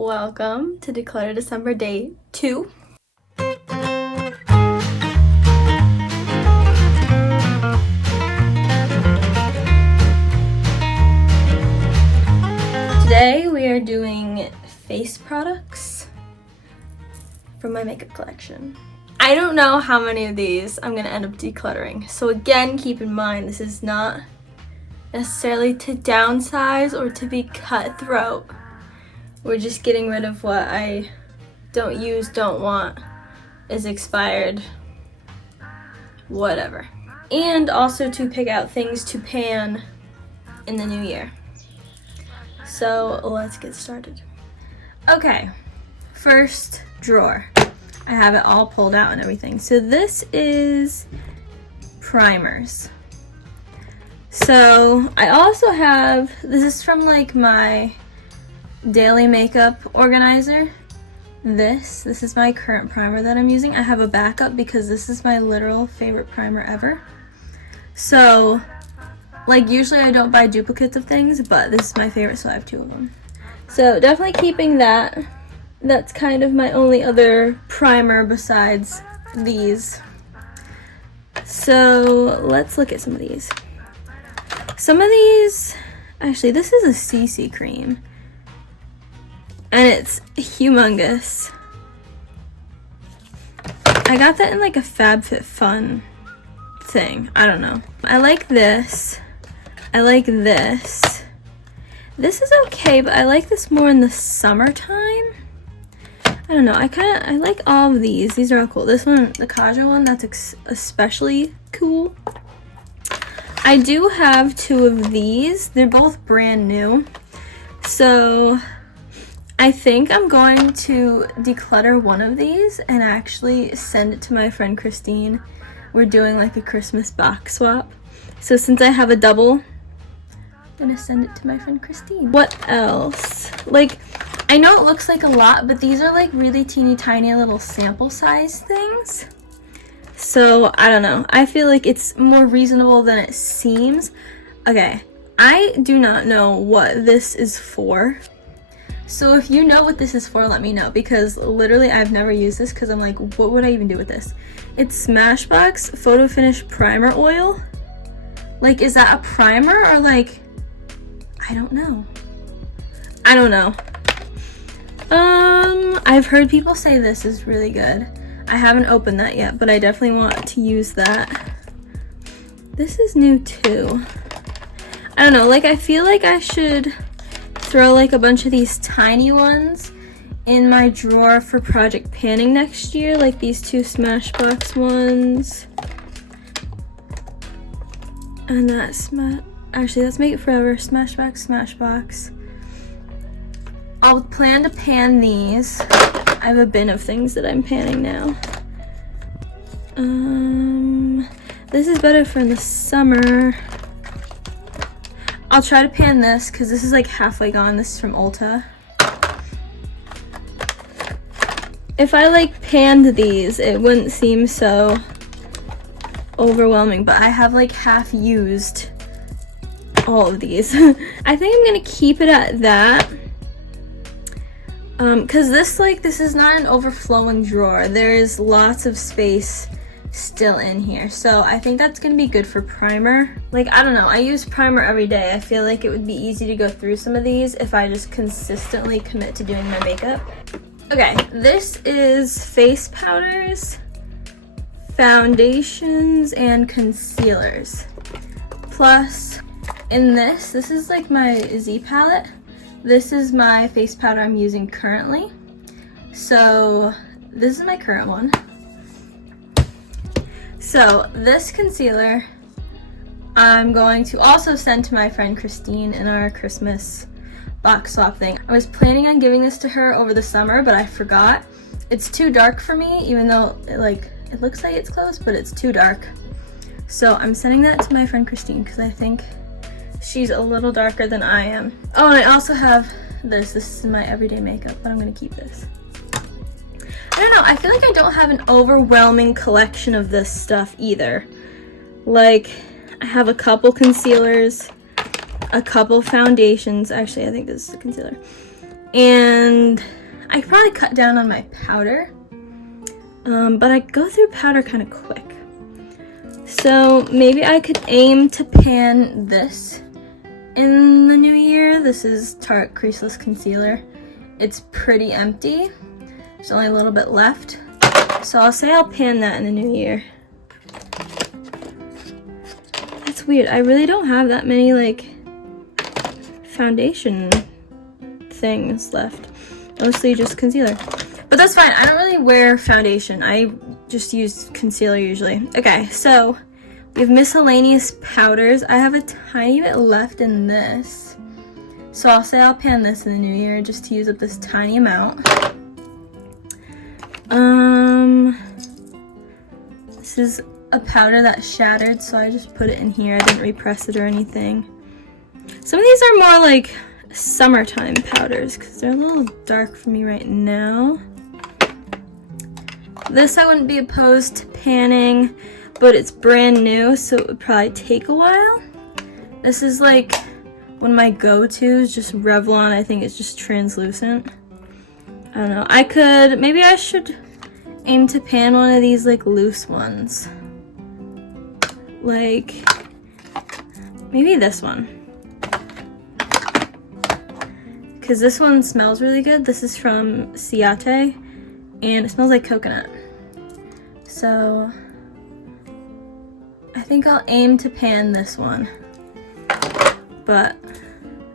Welcome to Declutter December Day 2. Today we are doing face products from my makeup collection. I don't know how many of these I'm gonna end up decluttering. So again, keep in mind this is not necessarily to downsize or to be cutthroat. We're just getting rid of what I don't use, don't want, is expired, whatever. And also to pick out things to pan in the new year. So let's get started. Okay, first drawer. I have it all pulled out and everything. So this is primers. So I also have, this is from like my daily makeup organizer. This is my current primer that I'm using. I have a backup because this is my literal favorite primer ever. So like usually I don't buy duplicates of things, but this is my favorite, so I have 2 of them. So definitely keeping that. That's kind of my only other primer besides these. So let's look at some of these. Some of these, actually this is a CC cream. And it's humongous. I got that in like a FabFitFun thing. I don't know. I like this. I like this. This is okay, but I like this more in the summertime. I don't know. I like all of these. These are all cool. This one, the Kaja one, that's especially cool. I do have 2 of these. They're both brand new. So I think I'm going to declutter one of these and actually send it to my friend Christine. We're doing like a Christmas box swap. So since I have a double, I'm gonna send it to my friend Christine. What else? Like, I know it looks like a lot, but these are like really teeny tiny little sample size things. So I don't know. I feel like it's more reasonable than it seems. Okay, I do not know what this is for. So if you know what this is for, let me know, because literally I've never used this because I'm like, what would I even do with this? It's Smashbox Photo Finish Primer Oil. Like, is that a primer or like, I don't know. I don't know. I've heard people say this is really good. I haven't opened that yet, but I definitely want to use that. This is new too. I don't know, like I feel like I should throw like a bunch of these tiny ones in my drawer for project panning next year, like these 2 Smashbox ones. And that's actually that's Make It Forever, Smashbox. I'll plan to pan these. I have a bin of things that I'm panning now. This is better for in the summer. I'll try to pan this because this is like halfway gone. This is from Ulta. If I like panned these, it wouldn't seem so overwhelming, but I have like half used all of these. I think I'm gonna keep it at that. Cause this is not an overflowing drawer. There is lots of space still in here, so I think that's gonna be good for primer. Like, I don't know, I use primer every day. I feel like it would be easy to go through some of these if I just consistently commit to doing my makeup. Okay, this is face powders, foundations, and concealers. Plus, in this is like my Z palette. This is my face powder I'm using currently. So this is my current one. So this concealer I'm going to also send to my friend Christine in our Christmas box swap thing. I was planning on giving this to her over the summer, but I forgot. It's too dark for me, even though it looks like it's close, but it's too dark. So I'm sending that to my friend Christine because I think she's a little darker than I am. Oh, and I also have this. This is my everyday makeup, but I'm gonna keep this. I don't know, I feel like I don't have an overwhelming collection of this stuff either. Like, I have a couple concealers, a couple foundations. Actually, I think this is a concealer. And I could probably cut down on my powder, but I go through powder kind of quick. So maybe I could aim to pan this in the new year. This is Tarte Creaseless Concealer. It's pretty empty. There's only a little bit left. So I'll say I'll pan that in the new year. That's weird. I really don't have that many like foundation things left. Mostly just concealer. But that's fine. I don't really wear foundation. I just use concealer usually. Okay, so we have miscellaneous powders. I have a tiny bit left in this. So I'll say I'll pan this in the new year just to use up this tiny amount. This is a powder that shattered, so I just put it in here. I didn't repress it or anything. Some of these are more like summertime powders because they're a little dark for me right now. This I wouldn't be opposed to panning, but it's brand new, so it would probably take a while. This is like one of my go-tos, just Revlon. I think it's just translucent. I don't know. Maybe I should aim to pan one of these like loose ones. Like, maybe this one. Because this one smells really good. This is from Ciate, and it smells like coconut. So, I think I'll aim to pan this one. But,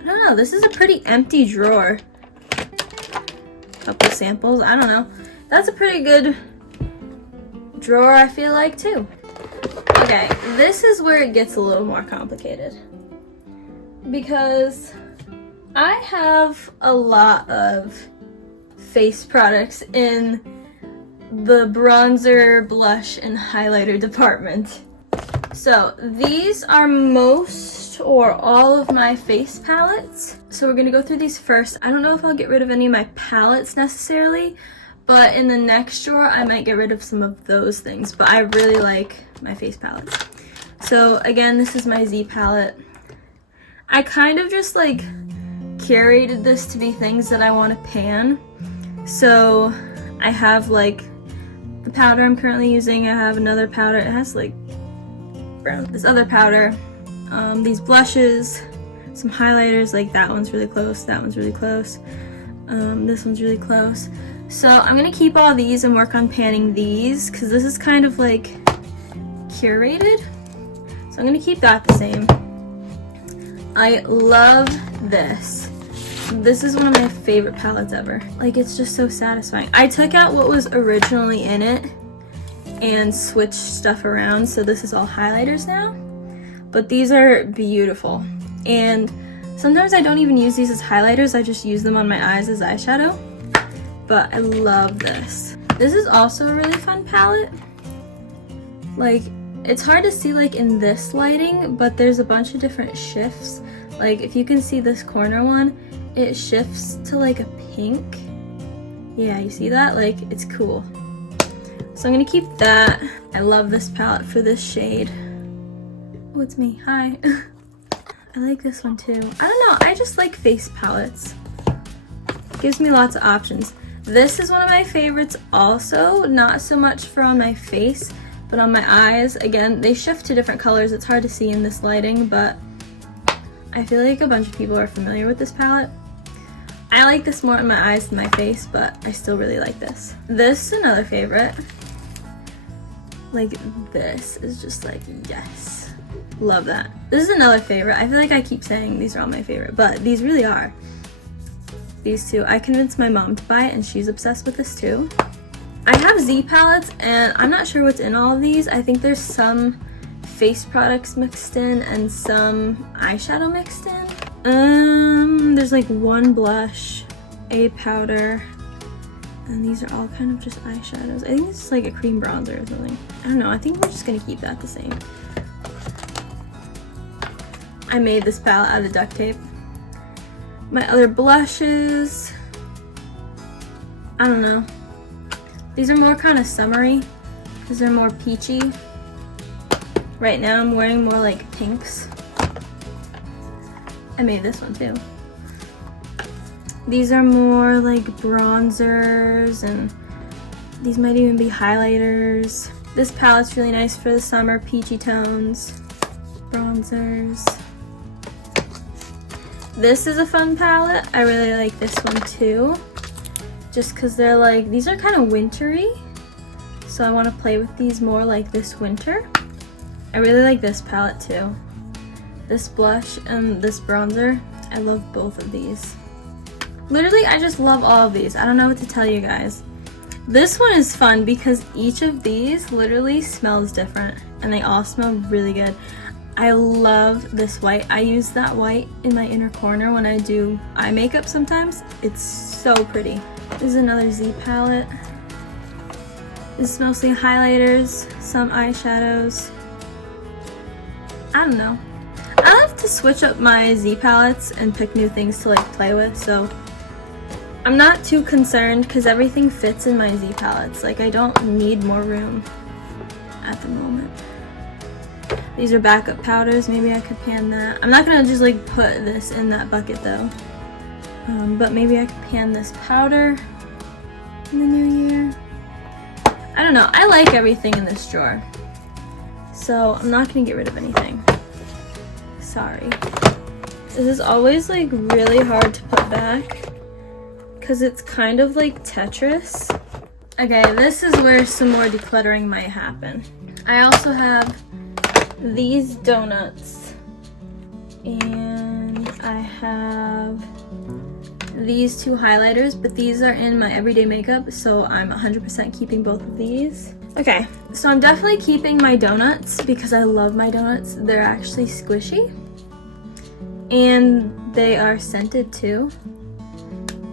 I don't know. This is a pretty empty drawer. Couple samples. I don't know. That's a pretty good drawer, I feel like, too. Okay, this is where it gets a little more complicated. Because I have a lot of face products in the bronzer, blush, and highlighter department. So these are most or all of my face palettes. So we're gonna go through these first. I don't know if I'll get rid of any of my palettes necessarily, but in the next drawer I might get rid of some of those things. But I really like my face palettes. So again, this is my Z palette. I kind of just like curated this to be things that I want to pan. So I have like the powder I'm currently using. I have another powder. It has like brown. This other powder. These blushes. Some highlighters. Like that one's really close. That one's really close. This one's really close. So I'm going to keep all these and work on panning these because this is kind of like curated. So I'm going to keep that the same. I love this. This is one of my favorite palettes ever. Like, it's just so satisfying. I took out what was originally in it and switched stuff around, so this is all highlighters now. But these are beautiful. And sometimes I don't even use these as highlighters, I just use them on my eyes as eyeshadow. But I love this. This is also a really fun palette. Like, it's hard to see like in this lighting, but there's a bunch of different shifts. Like, if you can see this corner one, it shifts to like a pink. Yeah, you see that? Like, it's cool. So I'm gonna keep that. I love this palette for this shade. Oh, it's me. Hi. I like this one too. I don't know. I just like face palettes. It gives me lots of options. This is one of my favorites also. Not so much for on my face, but on my eyes. Again, they shift to different colors. It's hard to see in this lighting, but I feel like a bunch of people are familiar with this palette. I like this more in my eyes than my face, but I still really like this. This is another favorite. Like, this is just like, yes. Love that. This is another favorite. I feel like I keep saying these are all my favorite, but these really are. These two. I convinced my mom to buy it, and she's obsessed with this too. I have Z palettes, and I'm not sure what's in all of these. I think there's some face products mixed in and some eyeshadow mixed in. There's like one blush, a powder, and these are all kind of just eyeshadows. I think it's like a cream bronzer or something. I don't know. I think we're just gonna keep that the same. I made this palette out of duct tape. My other blushes, I don't know. These are more kind of summery because they're more peachy. Right now I'm wearing more like pinks. I made this one too. These are more like bronzers, and these might even be highlighters. This palette's really nice for the summer, peachy tones, bronzers. This is a fun palette. I really like this one too, just because they're like, these are kind of wintry, so I want to play with these more like this winter. I really like this palette too. This blush and this bronzer, I love both of these. Literally, I just love all of these. I don't know what to tell you guys. This one is fun because each of these literally smells different, and they all smell really good. I love this white. I use that white in my inner corner when I do eye makeup sometimes. It's so pretty. This is another Z palette. This is mostly highlighters, some eyeshadows. I don't know. I love to switch up my Z palettes and pick new things to like play with, so I'm not too concerned because everything fits in my Z palettes. Like, I don't need more room at the moment. These are backup powders. Maybe I could pan that. I'm not gonna just like put this in that bucket though. But maybe I could pan this powder in the new year. I don't know. I like everything in this drawer, so I'm not gonna get rid of anything. Sorry. This is always like really hard to put back because it's kind of like Tetris. Okay, this is where some more decluttering might happen. I also have these donuts, and I have these two highlighters, but these are in my everyday makeup, so I'm 100% keeping both of these. Okay, so I'm definitely keeping my donuts because I love my donuts. They're actually squishy, and they are scented too.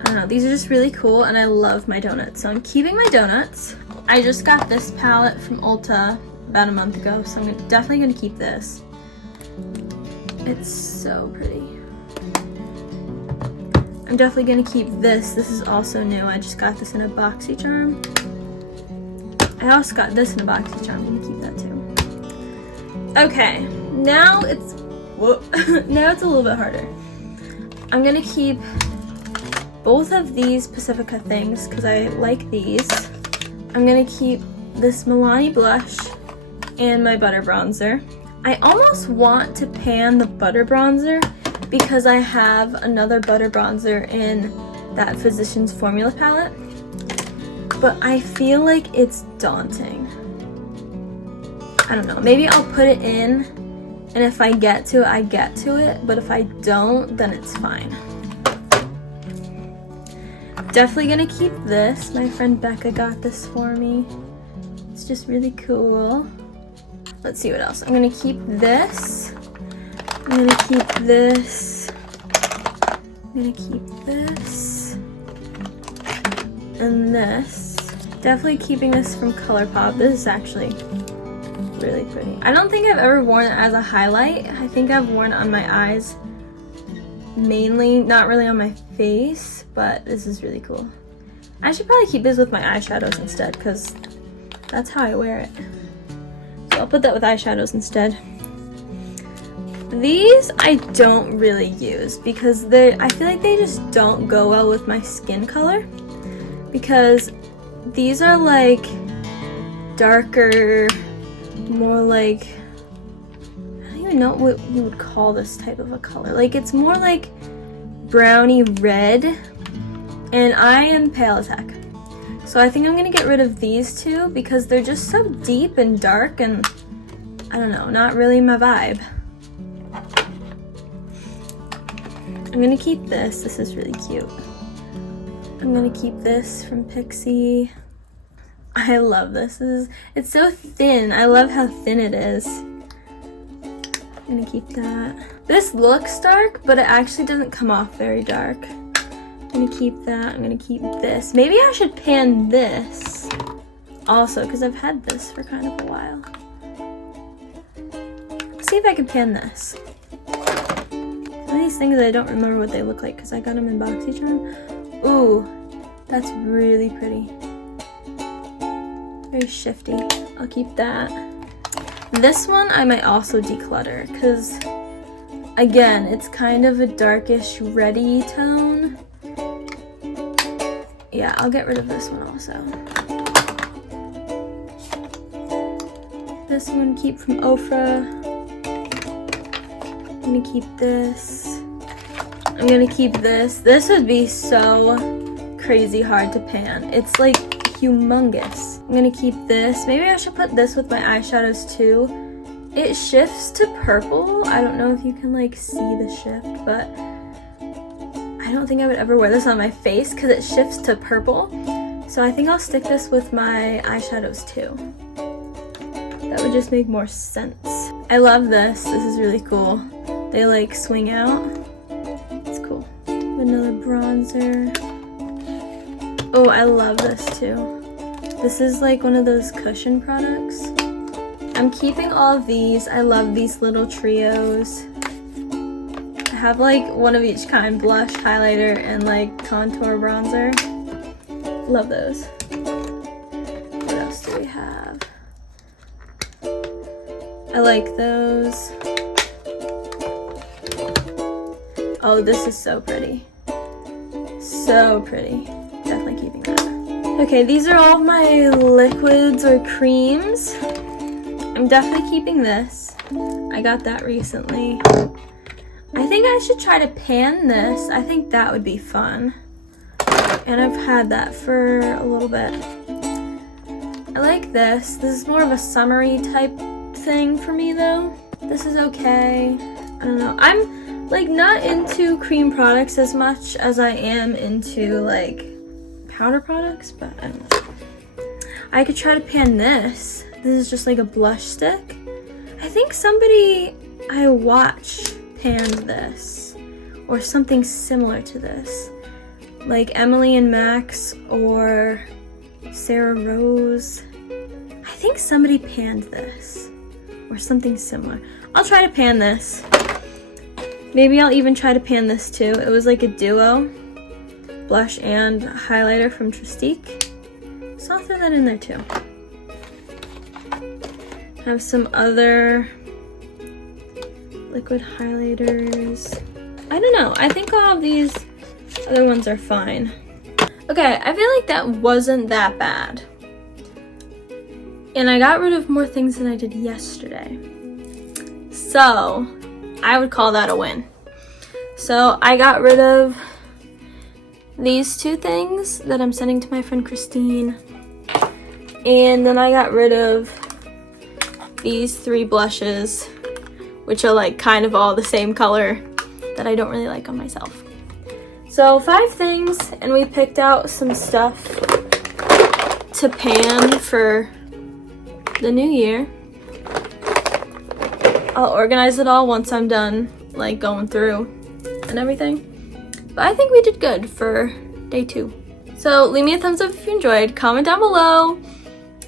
I don't know, these are just really cool, and I love my donuts, so I'm keeping my donuts. I just got this palette from Ulta about a month ago, so I'm definitely gonna keep this. It's so pretty. I'm definitely gonna keep this. This is also new. I just got this in a BoxyCharm. I also got this in a BoxyCharm. I'm gonna keep that too. Okay, now it's now it's a little bit harder. I'm gonna keep both of these Pacifica things because I like these. I'm gonna keep this Milani blush and my butter bronzer. I almost want to pan the butter bronzer because I have another butter bronzer in that Physicians Formula palette, but I feel like it's daunting. I don't know, maybe I'll put it in, and if I get to it, I get to it, but if I don't, then it's fine. Definitely gonna keep this. My friend Becca got this for me. It's just really cool. Let's see what else. I'm gonna keep this. I'm gonna keep this. I'm gonna keep this. And this. Definitely keeping this from ColourPop. This is actually really pretty. I don't think I've ever worn it as a highlight. I think I've worn it on my eyes mainly, not really on my face, but this is really cool. I should probably keep this with my eyeshadows instead because that's how I wear it. So I'll put that with eyeshadows instead. These I don't really use because I feel like they just don't go well with my skin color, because these are like darker, more like, I don't even know what you would call this type of a color. Like, it's more like browny red, and I am pale as heck. So I think I'm gonna get rid of these two because they're just so deep and dark, and I don't know, not really my vibe. I'm gonna keep this. This is really cute. I'm gonna keep this from Pixi. I love this. It's so thin. I love how thin it is. I'm gonna keep that. This looks dark, but it actually doesn't come off very dark. I'm gonna keep that. I'm gonna keep this. Maybe I should pan this also, because I've had this for kind of a while. Let's see if I can pan this. Some of these things I don't remember what they look like because I got them in BoxyCharm. Ooh, that's really pretty. Very shifty. I'll keep that. This one I might also declutter because, again, it's kind of a darkish reddy tone, yeah, I'll get rid of this one also. This one keep from Ofra. I'm gonna keep this. I'm gonna keep this. This would be so crazy hard to pan. It's like humongous. I'm gonna keep this. Maybe I should put this with my eyeshadows too. It shifts to purple. I don't know if you can like see the shift, but I don't think I would ever wear this on my face because it shifts to purple. So I think I'll stick this with my eyeshadows too. That would just make more sense. I love this. This is really cool. They like swing out. It's cool. Another bronzer. Oh, I love this too. This is like one of those cushion products. I'm keeping all of these. I love these little trios. I have like one of each kind, blush, highlighter, and like contour bronzer. Love those. What else do we have? I like those. Oh, this is so pretty. So pretty. Definitely keeping that. Okay, these are all of my liquids or creams. I'm definitely keeping this. I got that recently. I think I should try to pan this. I think that would be fun. And I've had that for a little bit. I like this. This is more of a summery type thing for me though. This is okay. I don't know. I'm like not into cream products as much as I am into like powder products, but I don't know. I could try to pan this. This is just like a blush stick. I think somebody I watch panned this or something similar to this. Like Emily and Max or Sarah Rose. I think somebody panned this or something similar. I'll try to pan this. Maybe I'll even try to pan this too. It was like a duo, blush and highlighter from Tristique. So I'll throw that in there too. Have some other liquid highlighters. I don't know. I think all of these other ones are fine. Okay, I feel like that wasn't that bad. And I got rid of more things than I did yesterday. So, I would call that a win. So, I got rid of these two things that I'm sending to my friend Christine. And then I got rid of these three blushes, which are like kind of all the same color that I don't really like on myself. So 5 things, and we picked out some stuff to pan for the new year. I'll organize it all once I'm done like going through and everything. But I think we did good for day 2. So leave me a thumbs up if you enjoyed. Comment down below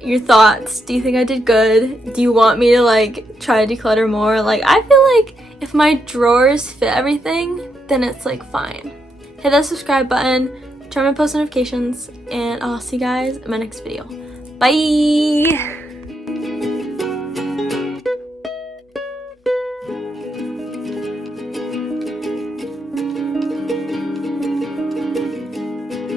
your thoughts. Do you think I did good? Do you want me to like try to declutter more? Like I feel like if my drawers fit everything, then it's like fine. Hit that subscribe button, turn on my post notifications, and I'll see you guys in my next video. Bye!